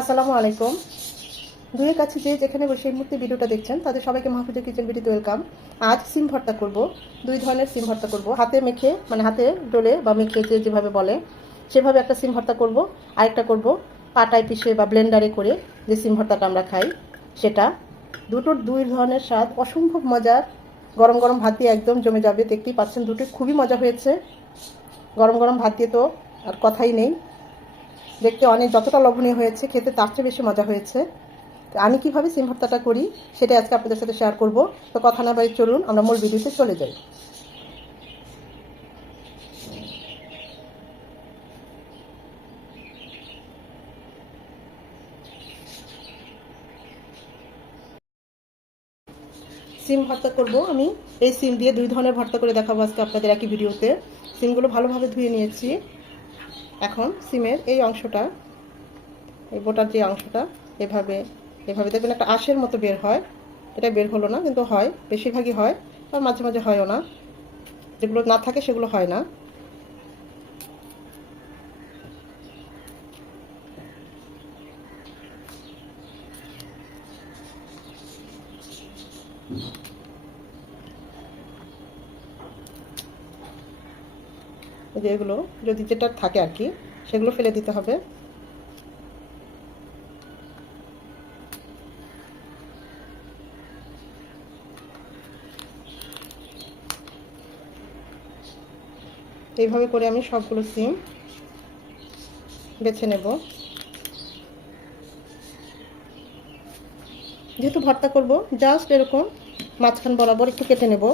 আসসালামু আলাইকুম। দূরের কাছে যে যেখানে বসে এই মুহূর্তে ভিডিওটা দেখছেন তাদের সবাইকে মাহফুজা কিচেন ভিডিওতে ওয়েলকাম। আজ সিম ভর্তা করব। দুই ধরনের সিম ভর্তা করব। হাতে মেখে মানে হাতে ডলে বা মেখে যেভাবে বলে সেভাবে একটা সিম ভর্তা করব। আরেকটা করব পাটায় পিষে বা ব্লেন্ডারে করে যে সিম ভর্তাটা আমরা খাই সেটা। দুই ধরনের স্বাদ অসম্ভব মজার। গরম গরম ভাত দিয়ে একদম জমে যাবে। দেখতেই পাচ্ছেন দুটোই খুবই মজা হয়েছে। গরম গরম ভাত দিয়ে তো আর কথাই নেই। দেখতে অনেক যতটা লোভনীয় হয়েছে খেতে তার চেয়ে বেশি মজা হয়েছে। আমি কিভাবে সিম ভর্তাটা করি সেটাই আজকে আপনাদের সাথে শেয়ার করব। তো কথা না বাড়িয়ে চলুন আমরা মূল ভিডিওতে চলে যাই। সিম ভর্তা করব আমি। এই সিম দিয়ে দুই ধরনের ভর্তা করে দেখাবো আজকে আপনাদের একই ভিডিওতে। সিমগুলো ভালোভাবে ধুয়ে নিয়েছি। এখন সিমের এই অংশটা, এই বোটার যে অংশটা এভাবে এভাবে দেখবেন একটা আঁশের মতো বের হয়। এটা বের হলো না কিন্তু হয়, বেশিরভাগই হয়, আর মাঝে মাঝে হয়ও না। যেগুলো না থাকে সেগুলো হয় না। যে এগুলো যদি যেটা থাকে আর কি সেগুলো ফেলে দিতে হবে। এইভাবে করে আমি সবগুলো সিম বেছে নেব। যেহেতু ভর্তা করব জাস্ট এরকম মাঝখান বরাবর একটু কেটে নেব।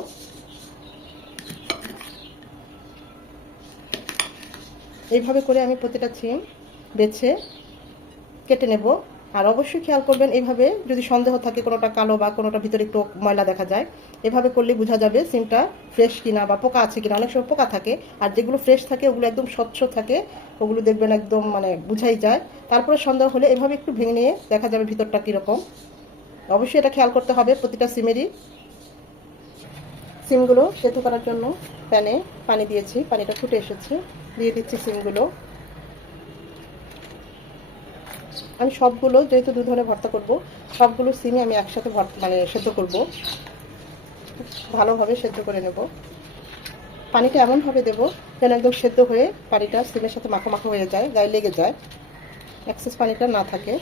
এইভাবে করে আমি প্রতিটা সিম বেছে কেটে নেব। আর অবশ্যই খেয়াল করবেন এইভাবে যদি সন্দেহ থাকে কোনোটা কালো বা কোনোটা ভিতরে একটু ময়লা দেখা যায়, এভাবে করলে বোঝা যাবে সিমটা ফ্রেশ কিনা বা পোকা আছে কিনা। অনেক সময় পোকা থাকে, আর যেগুলো ফ্রেশ থাকে ওগুলো একদম স্বচ্ছ থাকে, ওগুলো দেখবেন একদম মানে বুঝাই যায়। তারপরে সন্দেহ হলে এভাবে একটু ভেঙে নিয়ে দেখা যাবে ভিতরটা কীরকম। অবশ্যই এটা খেয়াল করতে হবে প্রতিটা সিমেরই। সিমগুলো সেদ্ধ করার জন্য প্যানে পানি দিয়েছি, পানিটা ফুটে এসেছে, দিয়ে দিচ্ছি সিমগুলো। আমি সবগুলো যেহেতু দু ধরনের ভর্তা করব, সবগুলো সিমই আমি একসাথে মানে সেদ্ধ করব, ভালোভাবে সেদ্ধ করে নেব। পানিটা এমনভাবে দেবো যেন একদম সেদ্ধ হয়ে পানিটা সিমের সাথে মাখো মাখো হয়ে যায়, গায়ে লেগে যায়, এক্সেস পানিটা না থাকে।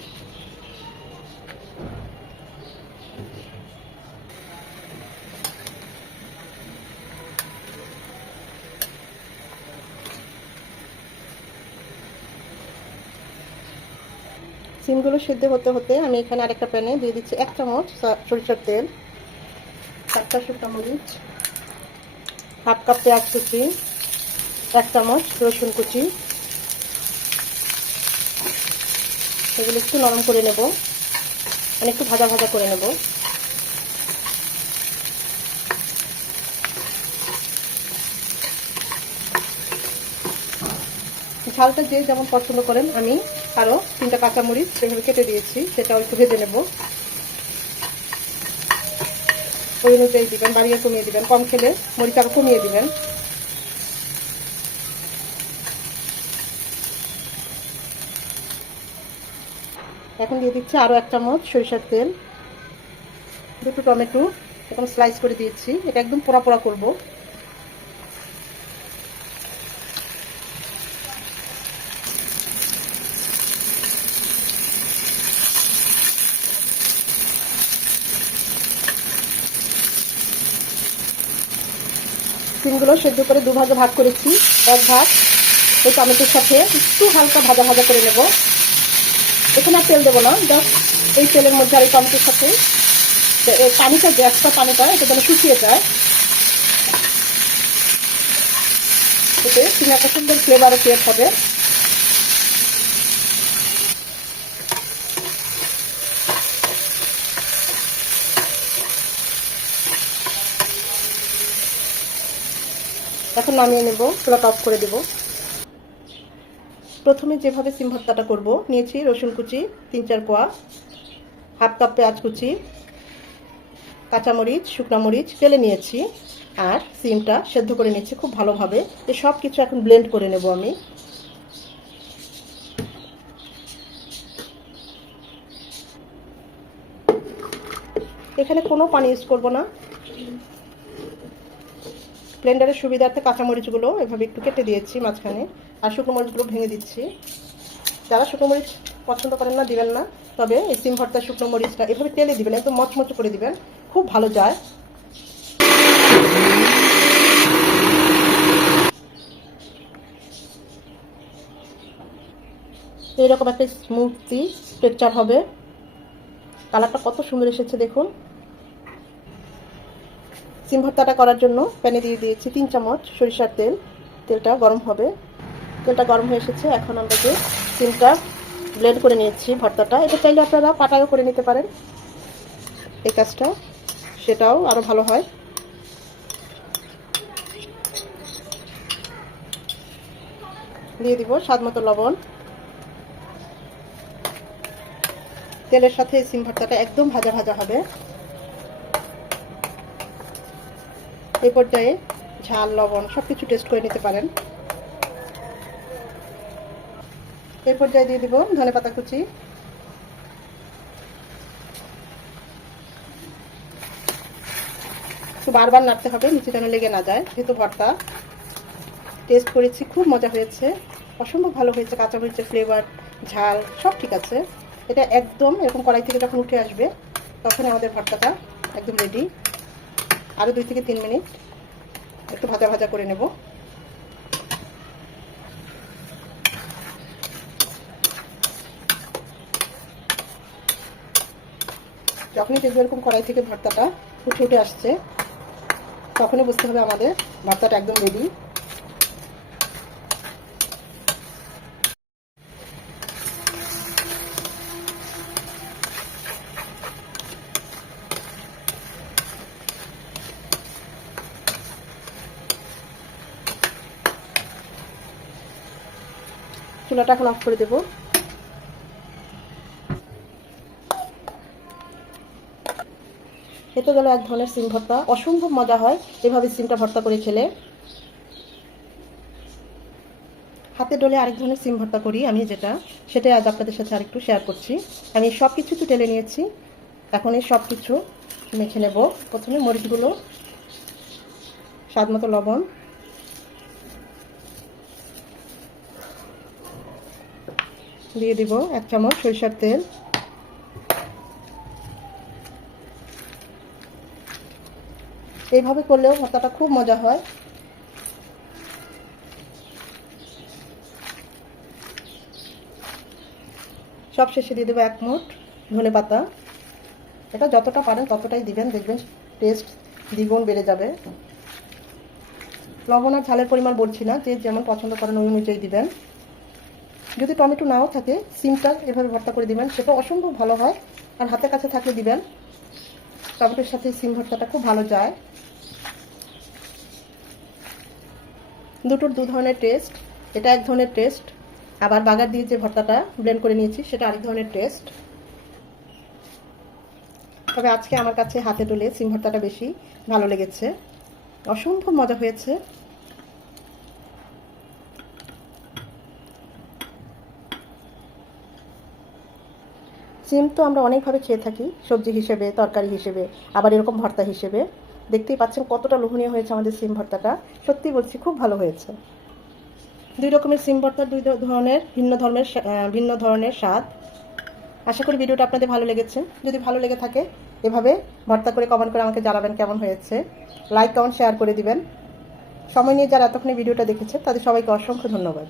সিমগুলো সেদ্ধ হতে হতে আমি এখানে আরেকটা প্যানে দিয়ে দিচ্ছি 1 চামচ সরিষার তেল, 4টা শুকনো মরিচ, হাফ কাপ পেঁয়াজ কুচি, 1 চামচ রসুন কুচি। এগুলো একটু নরম করে নেব, মানে একটু ভাজা ভাজা করে নেব। ঝালটা যে যেমন পছন্দ করেন, আমি আরও 3টা কাঁচামরিচ সেভাবে কেটে দিয়েছি, সেটাও একটু ভেজে নেব। ওই অনুযায়ী দিবেন, বাড়িয়ে কমিয়ে দিবেন, কম খেলে মরিচ আরও কমিয়ে দিবেন। এখন দিয়ে দিচ্ছি আরও 1 চামচ সরিষার তেল, 2টো টমেটো এখন স্লাইস করে দিয়েছি। এটা একদম পোড়া পোড়া করব। সিমগুলো সেদ্ধ করে দুভাগে ভাগ করেছি। এক ভাগ এই টমেটোর সাথে একটু হালকা ভাজা ভাজা করে নেব। এখানে আর তেল দেবো না, জাস্ট এই তেলের মধ্যে আর এই টমেটোর সাথে এই পানিটা, যে একটা পানিটা এটা যেন শুকিয়ে যায়, এতে সিম একটা সুন্দর ফ্লেভারও ক্রিয়েট হবে। এখন নামিয়ে নেব, চুলাটা অফ করে দেব। প্রথমে যেভাবে সিম ভর্তাটা করবো নিয়েছি রসুন কুচি 3-4 কোয়া, হাফ কাপ পেঁয়াজ কুচি, কাঁচামরিচ, শুকনো মরিচ তেলে নিয়েছি, আর সিমটা সেদ্ধ করে নিয়েছি খুব ভালোভাবে। এই সব কিছু এখন ব্লেন্ড করে নেব আমি। এখানে কোনো পানি ইউজ করব না। ব্লেন্ডারের সুবিধার্থে কাঁচামরিচগুলো এভাবে একটু কেটে দিয়েছি মাঝখানে, আর শুকনো মরিচগুলো ভেঙে দিচ্ছি। যারা শুকনো মরিচ পছন্দ করেন না দিবেন না, তবে এই সিম ভর্তার শুকনো মরিচটা এভাবে তেলে দিবেন, একদম মচমচে করে দিবেন, খুব ভালো যায়। এইরকম একটা স্মুথলি টেক্সচার হবে। কালারটা কত সুন্দর এসেছে দেখুন। সিম ভর্তাটা করার জন্য প্যানে দিয়ে দিয়েছি 3 চামচ সরিষার তেল। তেলটা গরম হবে। তেলটা গরম হয়ে এসেছে। এখন আমরা যে সিমটা ব্লেন্ড করে নিয়েছি ভর্তাটা, এটা চাইলে আপনারা পাটায়ও করে নিতে পারেন। এই কাজটা সেটাও আরও ভালো হয়। দিয়ে দিব স্বাদ মতো লবণ। তেলের সাথে সিম ভর্তাটা একদম ভাজা ভাজা হবে। এই পর্যায়ে ঝাল লবণ সবকিছু টেস্ট করে নিতে পারেন। এই পর্যায়ে দিয়ে দিব ধনেপাতা কুচি। একটু বারবার নাড়তে হবে, নিচে যেন লেগে না যায়। যেহেতু ভর্তা টেস্ট করেছি, খুব মজা হয়েছে, অসম্ভব ভালো হয়েছে। কাঁচামরিচের ফ্লেভার, ঝাল সব ঠিক আছে। এটা একদম এরকম কড়াই থেকে যখন উঠে আসবে তখন আমাদের ভর্তাটা একদম রেডি। আরও 2 থেকে 3 মিনিট একটু ভাজা ভাজা করে নেব। যখনই দেখবো এরকম কড়াই থেকে ভর্তাটা উঠে উঠে আসছে, তখনই বুঝতে হবে আমাদের ভর্তাটা একদম রেডি। চুলাটা এখন অফ করে দেব। খেতে গেলে এক ধরনের সিম ভর্তা অসম্ভব মজা হয় এভাবে সিমটা ভর্তা করে খেলে। হাতে ডলে আরেক ধরনের সিম ভর্তা করি আমি, সেটাই আজ আপনাদের সাথে আরেকটু শেয়ার করছি। আমি সব কিছু তো টেলে নিয়েছি, এখন এই সব কিছু মেখে নেব। প্রথমে মরিচগুলো, স্বাদ মতো লবণ, দিয়ে দিব 1 চামচ সরিষার তেল, এইভাবে করলেও ভর্তাটা খুব মজা হয়। সব শেষে দিয়ে দেবো 1 মুঠ ধনেপাতা। এটা যতটা পারেন ততটাই দিবেন, দেখবেন টেস্ট দ্বিগুণ বেড়ে যাবে। লবণ আর ঝালের পরিমাণ বলছি না, যে যেমন পছন্দ করেন ওই অনুযায়ী দিবেন। যদি টমেটো নাও থাকে, সিমটা এভাবে ভর্তা করে দিবেন, সেটা অসম্ভব ভালো হয়। আর হাতের কাছে থাকলে দিবেন, টমেটোর সাথে সিম ভর্তাটা খুব ভালো যায়। দুটোর 2 ধরনের টেস্ট। এটা এক ধরনের টেস্ট, আবার বাগার দিয়ে যে ভর্তাটা ব্লেন্ড করে নিয়েছি সেটা আরেক ধরনের টেস্ট। তবে আজকে আমার কাছে হাতে ডলে সিম ভর্তাটা বেশি ভালো লেগেছে, অসম্ভব মজা হয়েছে। সিম তো আমরা অনেকভাবে খেয়ে থাকি, সবজি হিসেবে, তরকারি হিসেবে, আবার এরকম ভর্তা হিসেবে। দেখতেই পাচ্ছেন কতটা লোভনীয় হয়েছে আমাদের সিম ভর্তাটা। সত্যি বলছি, খুব ভালো হয়েছে। 2 রকমের সিম ভর্তা, 2 ধরনের ভিন্ন ধরনের স্বাদ। আশা করি ভিডিওটা আপনাদের ভালো লেগেছে। যদি ভালো লেগে থাকে এভাবে ভর্তা করে কমেন্ট করে আমাকে জানাবেন কেমন হয়েছে। লাইক কমেন্ট শেয়ার করে দিবেন। সময় নিয়ে যারা এতক্ষণে ভিডিওটা দেখেছে তাদের সবাইকে অসংখ্য ধন্যবাদ।